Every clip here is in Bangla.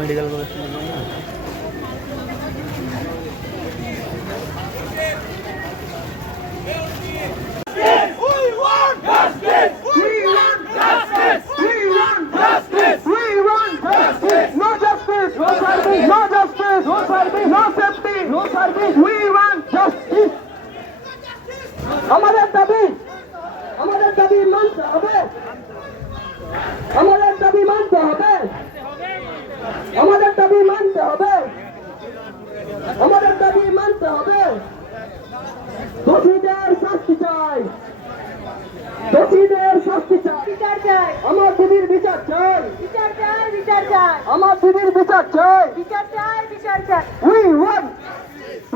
মেডিকেল কলেজ আমাদের দাবি মানতে হবে, আমাদের দাবি মানতে হবে, আমাদের দাবি মানতে হবে, আমাদের দাবি মানতে হবে। দোষীদের শাস্তি চাই, দোষীদের শাস্তি চাই, বিচার চাই, আমার দিদির বিচার চাই, বিচার চাই, বিচার চাই, আমার দিদির বিচার চাই। বিচার চাই, বিচার চাই। We want,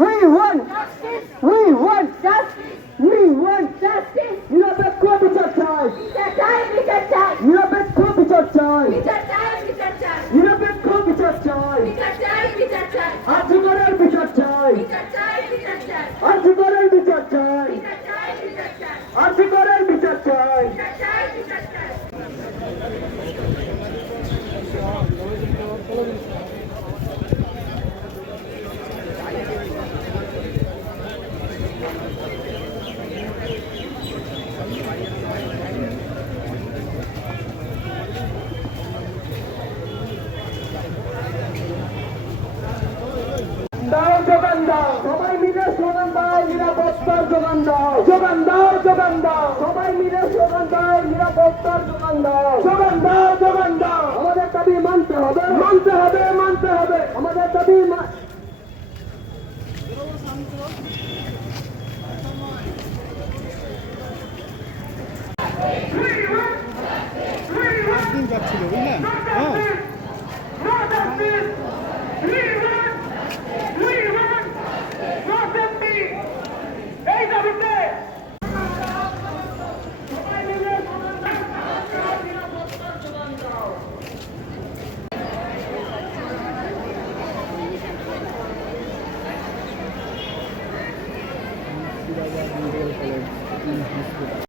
we want, Justice, we want, justice, we want justice. নিরপেক্ষ বিচার চাই, বিচার চাই, বিচার চাই, নিরপেক্ষ বিচার চাই, বিচার চাই, বিচার চাই, নিরপেক্ষ বিচার চাই, বিচার চাই, বিচার চাই, আর্যিকরের বিচার চাই, বিচার চাই, বিচার চাই, আর্যিকরের বিচার চাই, বিচার চাই, বিচার চাই, আর্যিকরের বিচার চাই। বিচার চাই, বিচার চাই। দাও যোগান দাও, সবাই মিলে স্লোগান দাও, নিরাপত্তার যোগান দাও, যোগান দাও, যোগান দাও, সবাই মিলে স্লোগান দাও, নিরাপত্তার যোগান দাও, যোগান দাও, যোগান দাও। আমাদের দাবি মানতে হবে, মানতে হবে, মানতে হবে, আমাদের দাবি যাচ্ছিল বুঝলেন। Medical college